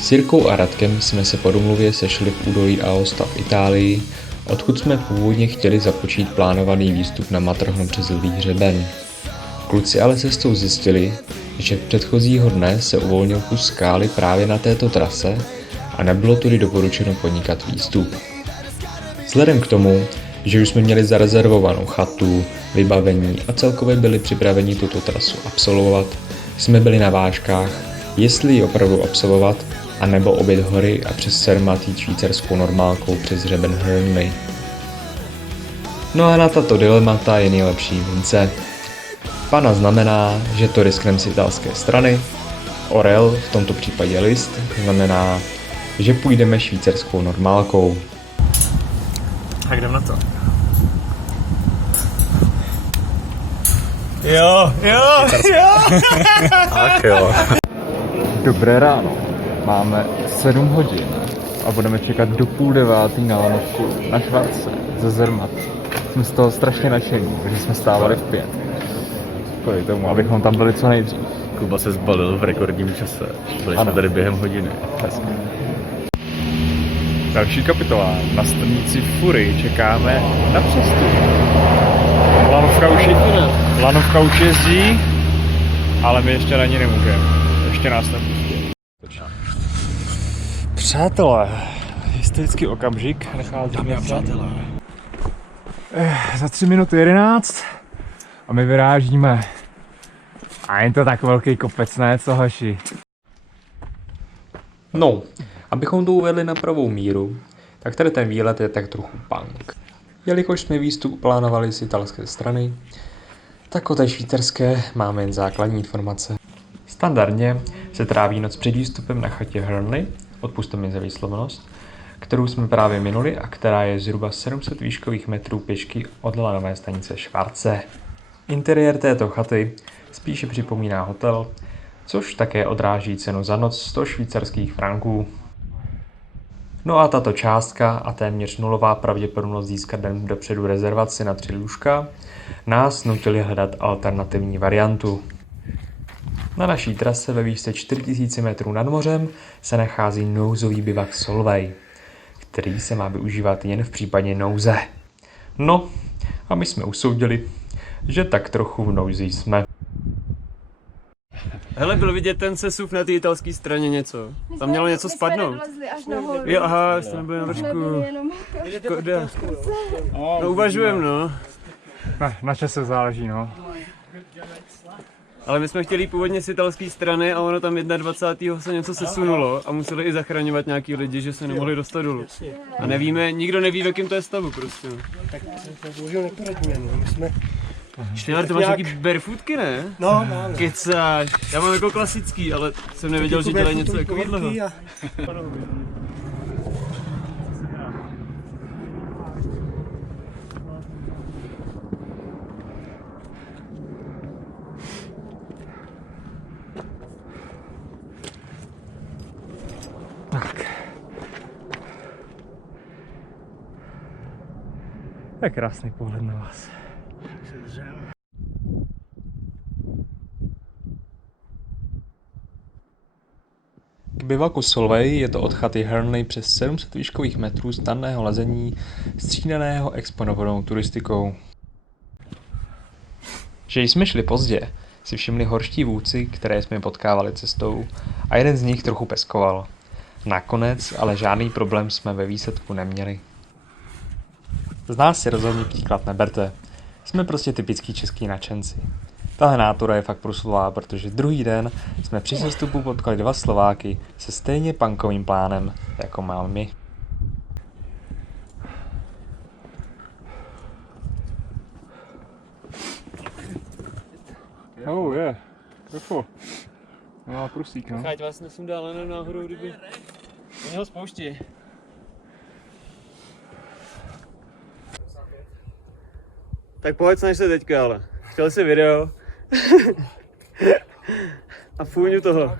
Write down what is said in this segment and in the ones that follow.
S Jirkou a Radkem jsme se po domluvě sešli v údolí Aosta v Itálii, odkud jsme původně chtěli započít plánovaný výstup na Matterhorn přes Lví hřeben. Kluci ale cestou zjistili, že předchozího dne se uvolnil kus skály právě na této trase a nebylo tudy doporučeno podnikat výstup. Vzhledem k tomu, že už jsme měli zarezervovanou chatu, vybavení a celkově byli připraveni tuto trasu absolvovat, jsme byli na vážkách, jestli ji opravdu absolvovat, anebo obět hory a přes Zermatt jít švýcarskou normálkou přes hřeben Hörnli. No a na tato dilemata je nejlepší mince. Pana znamená, že to riskneme z italské strany, orel, v tomto případě list, znamená, že půjdeme švýcarskou normálkou. Tak jdem na to. Jo. Ach jo. Dobré ráno. Máme 7 hodin a budeme čekat do 8:30 na lanovku na Schwarze ze Zermatt. Jsme z toho strašně nadšení, protože jsme stávali v 5. Kvůli tomu, abychom tam byli co nejdřív. Kuba se zbalil v rekordním čase. Byli jsme tady během hodiny. Hezky. Další kapitola. Na stanici Fury čekáme na přestup. Lanovka už jezdí, ale my ještě na ní nemůžeme. Ještě nás nepustí. Přátelé, historický okamžik. Dámy a přátelé. Za 3:11 a my vyrážíme. A jen to tak velký kopec, ne? Co hoši? No, abychom to uvedli na pravou míru, tak tady ten výlet je tak trochu punk. Jelikož jsme výstup plánovali z italské strany, tak o té švýcarské máme jen základní informace. Standardně se tráví noc před výstupem na chatě Hörnli, odpusťte mi za výslovnost, kterou jsme právě minuli a která je zhruba 700 výškových metrů pěšky od lanové stanice Schwarze. Interiér této chaty spíše připomíná hotel, což také odráží cenu za noc 100 švýcarských franků. No a tato částka a téměř nulová pravděpodobnost získat den dopředu rezervaci na 3 lůžka nás nutili hledat alternativní variantu. Na naší trase ve výšce 4000 metrů nad mořem se nachází nouzový bivak Solvay, který se má využívat jen v případě nouze. No a my jsme usoudili, že tak trochu v nouzi jsme. Hele, byl vidět ten sesuv na té italské straně něco. Tam mělo něco spadnout. Jo, aha, jsme byli na vršku. Škoda. No uvažujem, no. Na čase záleží, no. Ale my jsme chtěli původně z italské strany a ono tam 21. se něco sesunulo a museli i zachraňovat nějaký lidi, že se nemohli dostat dolů. A nevíme, nikdo neví, v jakém to je stavu prostě. Tak to bohužel neporadíme, no. My jsme... Štěnár, ty máš nějaký barefootky, ne? No, máme. Kecáš. Já mám jako klasický, ale jsem nevěděl, že dělají něco takového. Tak. To je krásný pohled na vás. K bivaku Solvay je to od chaty Hörnli přes 700 výškových metrů snadného lezení, střídaného exponovanou turistikou. Že jsme šli pozdě, si všimli horští vůdci, které jsme potkávali cestou, a jeden z nich trochu peskoval. Nakonec ale žádný problém jsme ve výsledku neměli. Z nás si rozhodně příklad neberte. Jsme prostě typický český nadšenci. Tahle nátura je fakt průslová, protože druhý den jsme při sestupu potkali 2 Slováky se stejně punkovým plánem, jako máme my. Oh yeah, careful. No, prusík, no. Ať vás nesundá, ale náhodou, kdyby... Oni ho spouští. Tak pojď, snaž se teďka, ale. Chtěl jsi video. A fůňu toho.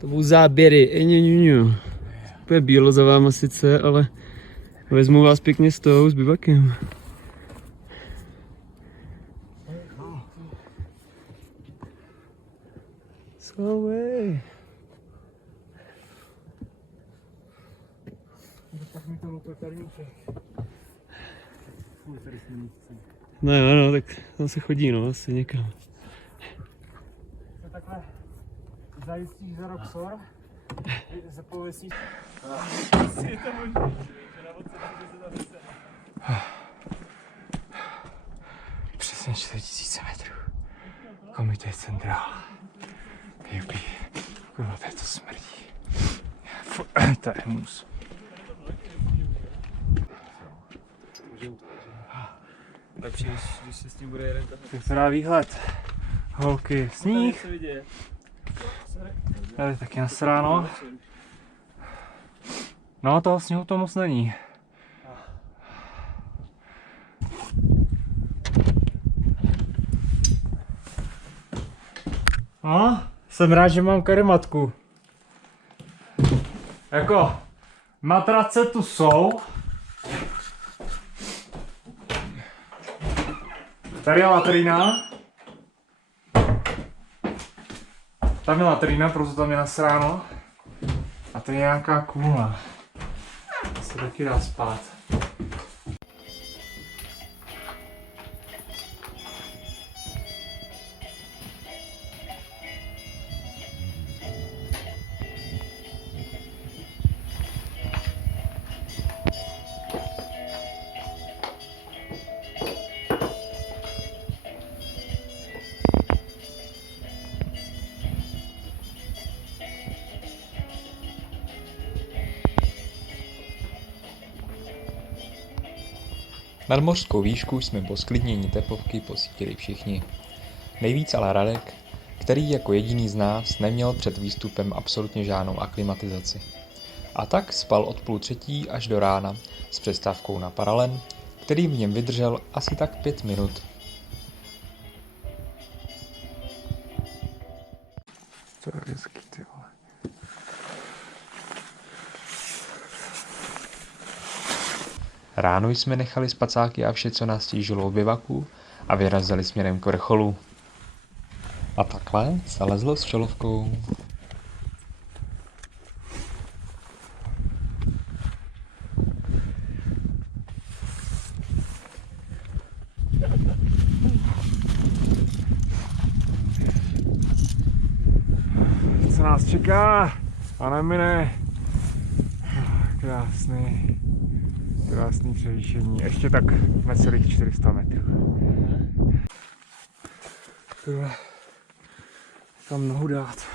To budou záběry. To je bílozavá masice, ale Vezmu vás pěkně s tou, s bivakem. So way. Tak mi to lupe perníček. No jo, no, tak tam se chodí, no, asi někam. Se takhle zajistíš za Roxor, zapověsíš. Je to možný, že na vodce se tam nese. Přesně 4000 metrů. Komitej centrál. Jupi. Kurva, to je to smrdí. To je hnus. Lepší, když se s tím bude jeden tahat. Tak to dá výhled. Holky, sníh. Co vidět? Tady taky nasráno. No, toho sněhu to moc není. No, jsem rád, že mám karimatku. Jako, matrace tu jsou. Tady je latrína. Tam je latrína, proto tam je nasráno. A to je nějaká kůlna. Se taky dá spát. Nadmořskou výšku jsme po sklidnění teplovky pocítili všichni. Nejvíc ale Radek, který jako jediný z nás neměl před výstupem absolutně žádnou aklimatizaci. A tak spal od 2:30 až do rána s přestávkou na paralen, který v něm vydržel asi tak 5 minut. To je hezký, ty vole. Ráno jsme nechali spacáky a vše, co nás tížilo v bivaku, a vyrazili směrem k vrcholu. A takhle se lezlo s čelovkou. Co nás čeká? A nemine. Krásný převýšení. Ještě tak necelých 400 metrů. Kurva. Tam nohu dát.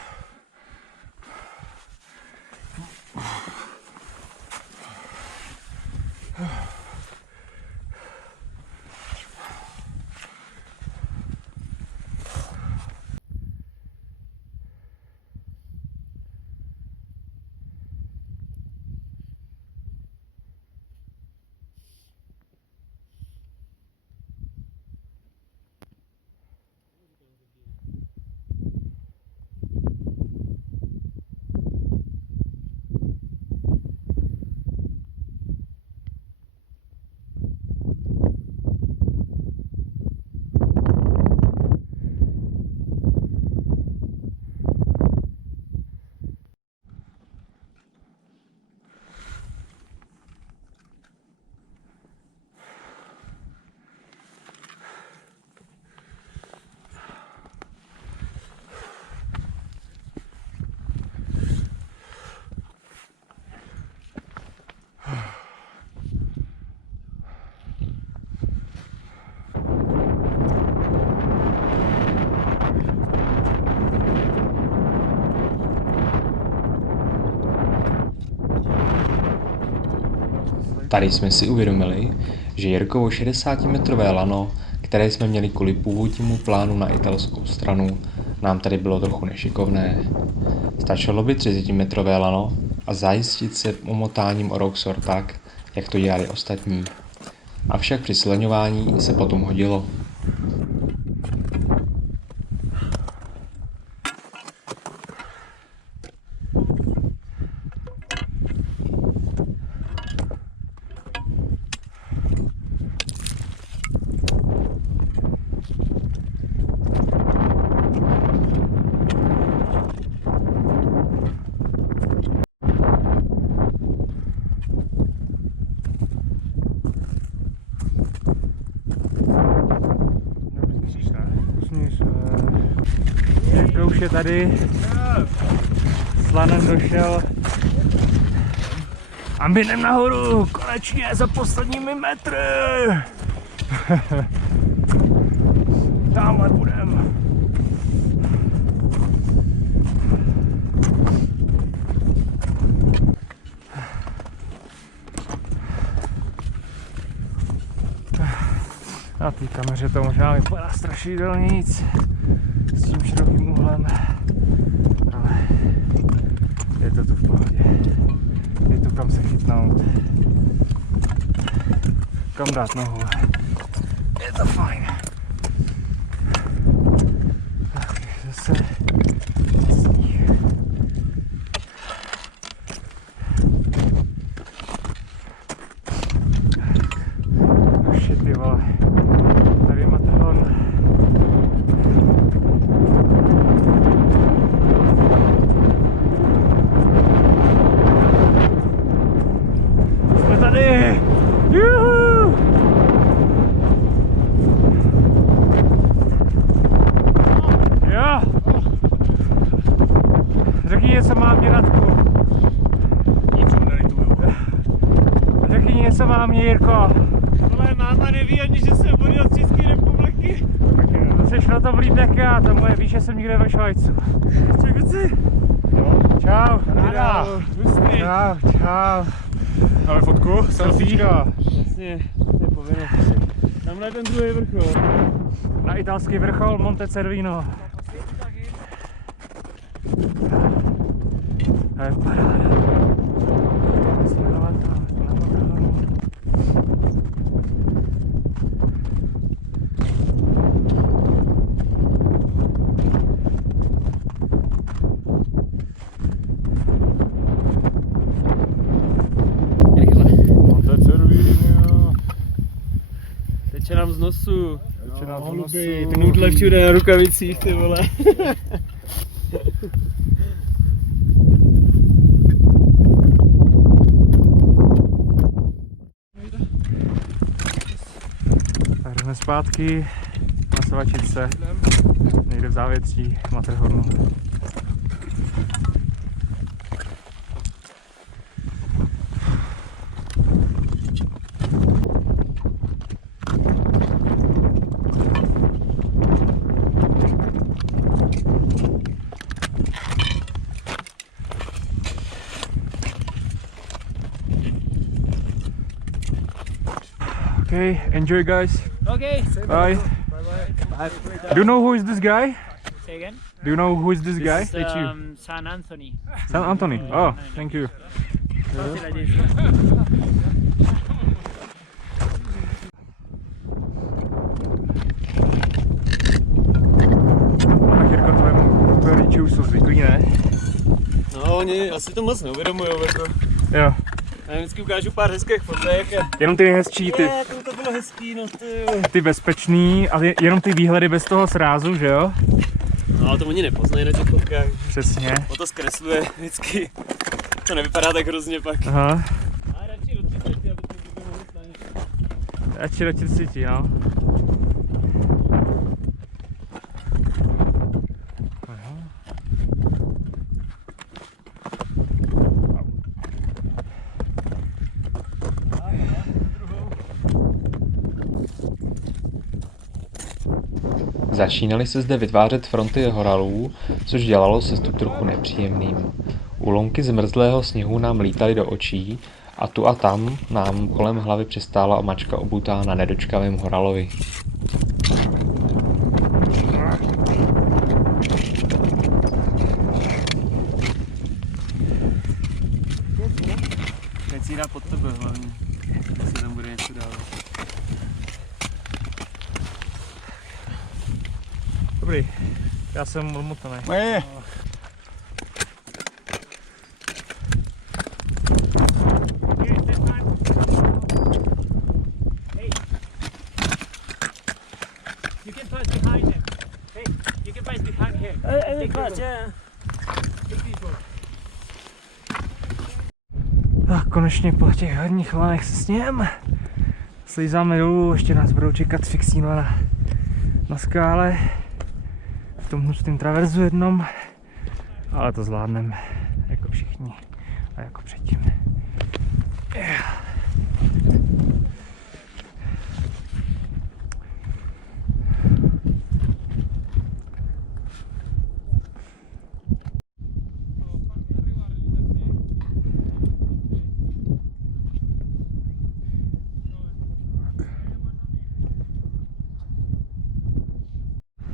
Tady jsme si uvědomili, že Jirkovo 60-metrové lano, které jsme měli kvůli původnímu plánu na italskou stranu, nám tady bylo trochu nešikovné. Stačilo by 30-metrové lano a zajistit se omotáním o Roxor tak, jak to dělali ostatní. Avšak při slaňování se potom hodilo. už je tady. Slanem došel. A my jdem nahoru, konečně za posledními metry. Tamhle budem. Na té kameře to možná vypadá strašidelně nic s tím širokým úhlem, ale je to tu v pohodě. Je tu kam se chytnout, kam dát nohu. Je to fajn. Tak, zase sníh. Už je ty vole. Tady je Matterhorn. Jsme tady! Juhu! Jo! Řekni něco mámě, Radku. Nic mu nelituju. Řekni něco mámě, Jirko. Ale máma neví ani, že jsem odjel z České republiky. Jsi na tom líp jak já, to moje víš, že jsem někde ve Švajcu. Čekuci. Čau. Čau. Čau. Ale fotku? Selfiečko. Jasně, to je povinnost. Tamhle je ten druhý vrchol. Na italský vrchol Monte Cervino. To je paráda. Jsme na Matterhornu. Monte Cervino. Teče nám z nosu. Teče nám z Holuby, nosu. ty nudle všude na rukavicích, ty vole. Tak jdeme zpátky na Svačice, někde v závětří Matterhornu. Okay, enjoy guys. Okay. Bye. Bye. Do you know who is this guy? Say again. Do you know who is this guy? It's, San Anthony. San Anthony. Oh, thank you. Something like this. Tak Jirko, tvoje rodiče už jsou zvyklí, ne? No, oni asi to moc neuvědomujou, jako. Jo. Já jim vždycky ukážu pár hezkých fotek a... Jenom ty hezčí, ty, to bylo hezký, no ty jo. ty bezpečný a jenom ty výhledy bez toho srázu, že jo? No, to oni nepoznají na těch fotkách. Přesně. O to zkresluje vždycky. To nevypadá tak hrozně pak. Aha. A radši do 30, aby jsme to mohli stanit. Radši do 30, no. Začínaly se zde vytvářet fronty horalů, což dělalo cestu trochu nepříjemným. Úlomky zmrzlého sněhu nám lítaly do očí a tu a tam nám kolem hlavy přistála mačka obutá na nedočkavém horalovi. Teď si dá pod tebe hlavně, jestli tam bude něco dávat. Dobrý, já jsem odmotaný. You can pass behind him. Hey, you can pass behind him. Tak konečně po těch hodních lanech se sněhem. Slízáme dolů, ještě nás budou čekat fixíno na skále. v tomhle tým traverzu jednom, ale to zvládneme jako všichni a jako předtím.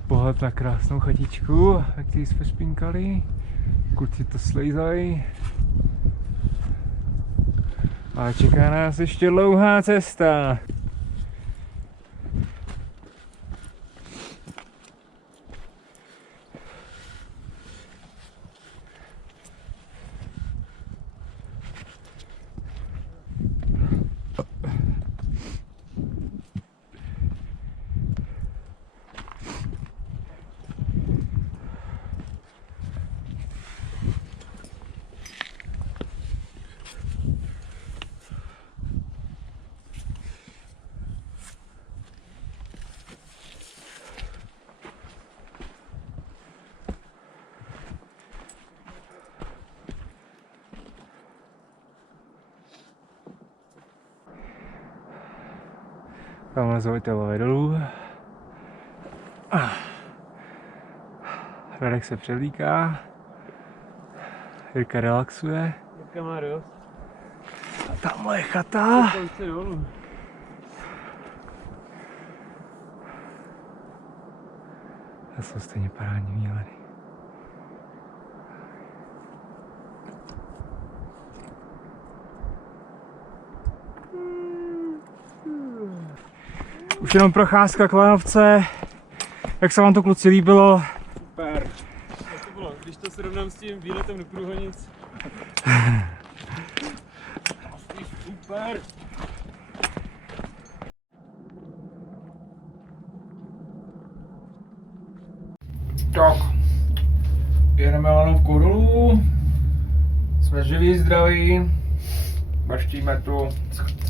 Pohled na krásnou chatičku, ve které jsme špinkali. Kluci to slejzají. A čeká nás ještě dlouhá cesta. Tamhle Zojtelové dolů. Radek se převlíká. Jirka relaxuje. Jirka má dost. A tamhle je chata. Konce dolů. To jsou stejně parádní výhledy. Už jenom procházka k lanovce. Jak se vám to, kluci, líbilo? Super. Jak to bylo? Když to srovnám s tím výletem do Průhonic. Super. Tak, jedeme lanovkou dolů. Jsme živí, zdraví. Baštíme tu.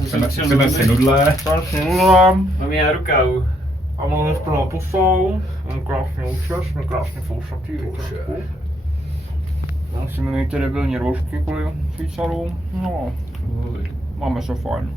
Chceme si nudle. Mám já rukavu. A máme plnou pusou. Mám krásný účes, jsme krásně fousatý, víte. Musíme mít ty debilní roušky kvůli Švýcarům. No, máme se fajn.